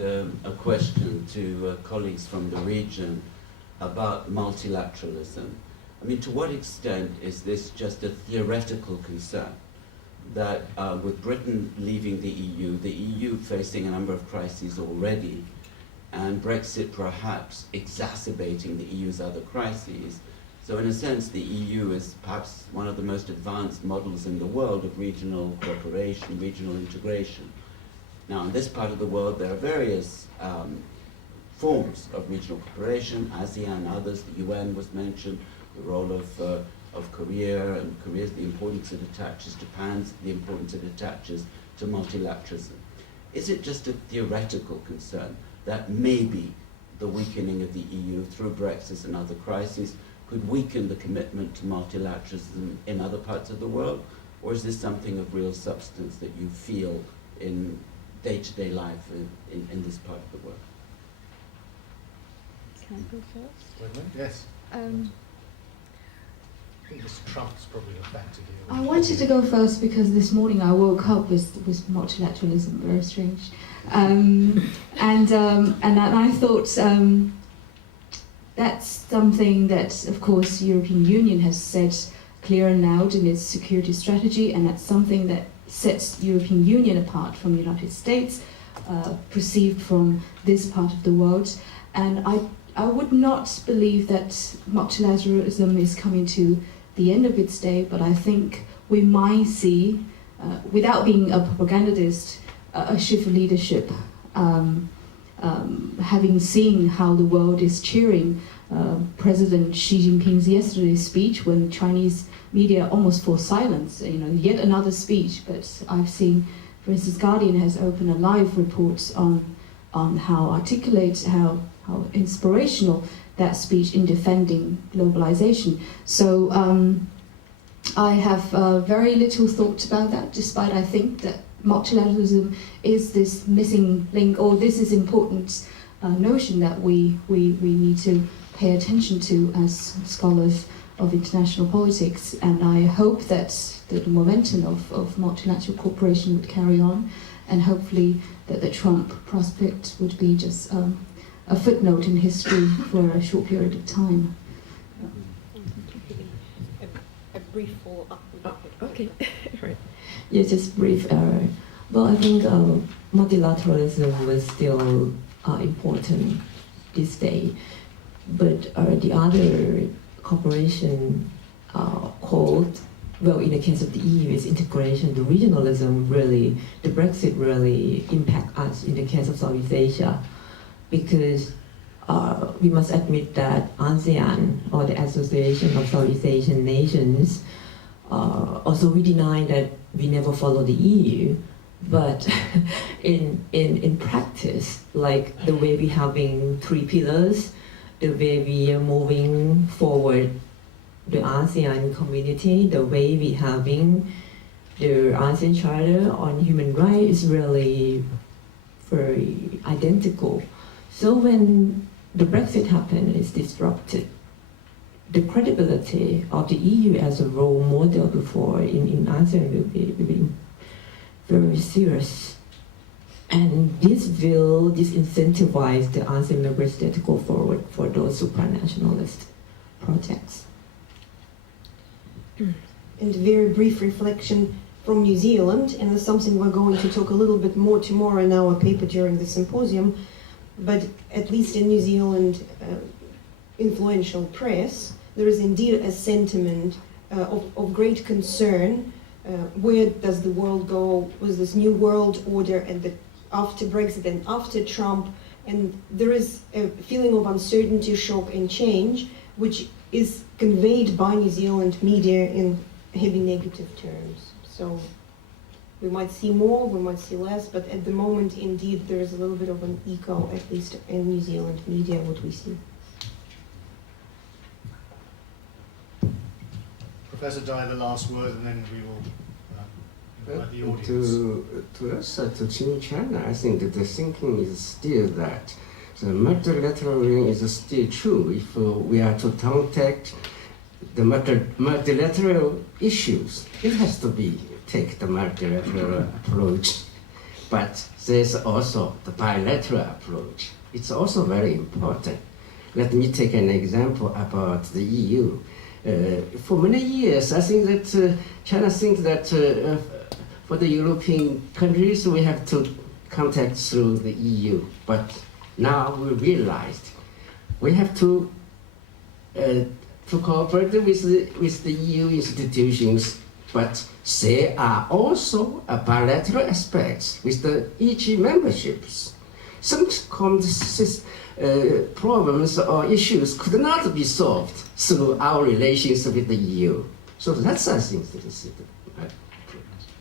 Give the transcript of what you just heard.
a question to colleagues from the region about multilateralism. I mean, to what extent is this just a theoretical concern that with Britain leaving the EU facing a number of crises already, and Brexit perhaps exacerbating the EU's other crises, so in a sense the EU is perhaps one of the most advanced models in the world of regional cooperation, regional integration. Now, in this part of the world, there are various forms of regional cooperation, ASEAN, others, the UN was mentioned, the role of Korea, and Korea's, the importance it attaches, Japan's, the importance it attaches to multilateralism. Is it just a theoretical concern that maybe the weakening of the EU through Brexit and other crises could weaken the commitment to multilateralism in other parts of the world? Or is this something of real substance that you feel in day-to-day life in this part of the world? Can I go first? Yes. I think Mr. Trump's probably a factor here. I wanted to go first because this morning I woke up with multilateralism, very strange. And I thought that's something that, of course, the European Union has said clear and loud in its security strategy, and that's something that sets the European Union apart from the United States, perceived from this part of the world. And I would not believe that multilateralism is coming to the end of its day, but I think we might see, without being a propagandist, a shift of leadership, having seen how the world is cheering President Xi Jinping's yesterday's speech when Chinese media almost forced silence, yet another speech. But I've seen, for instance, Guardian has opened a live report on how articulate, how inspirational that speech in defending globalization. So I have very little thought about that, despite I think that multilateralism is this missing link, or this is important notion that we need to pay attention to as scholars of international politics. And I hope that the momentum of multilateral cooperation would carry on, and hopefully that the Trump prospect would be just a footnote in history for a short period of time. A brief follow-up. Okay, right. Yeah, just brief. Well, I think multilateralism was still important this day, but the other cooperation called, well, in the case of the EU, is integration. The regionalism really, the Brexit really impact us in the case of Southeast Asia, because we must admit that ASEAN, or the Association of Southeast Asian Nations, also we deny that we never follow the EU, but in practice, like the way we having 3 pillars, the way we are moving forward the ASEAN community, the way we having the ASEAN Charter on human rights is really very identical. So when the Brexit happened, it's disrupted the credibility of the EU as a role model before in ASEAN will be very serious. And this will disincentivize the ASEAN member states to go forward for those supranationalist projects. And a very brief reflection from New Zealand, and it's something we're going to talk a little bit more tomorrow in our paper during the symposium, but at least in New Zealand influential press, there is indeed a sentiment of great concern. Where does the world go with this new world order and after Brexit and after Trump? And there is a feeling of uncertainty, shock and change, which is conveyed by New Zealand media in heavy negative terms. So we might see more, we might see less, but at the moment, indeed, there is a little bit of an echo, at least in New Zealand media, what we see. Professor Dai, the last word, and then we will invite the audience. To us, to Team China, I think that the thinking is still that the multilateralism is still true. If we are to contact the multilateral issues, it has to be take the multilateral approach. but there's also the bilateral approach. It's also very important. Let me take an example about the EU. For many years, I think that China thinks that for the European countries, we have to contact through the EU. But now we realized we have to cooperate with the EU institutions, but there are also bilateral aspects with the EG memberships. Some problems or issues could not be solved through our relations with the EU. So that's, I think, the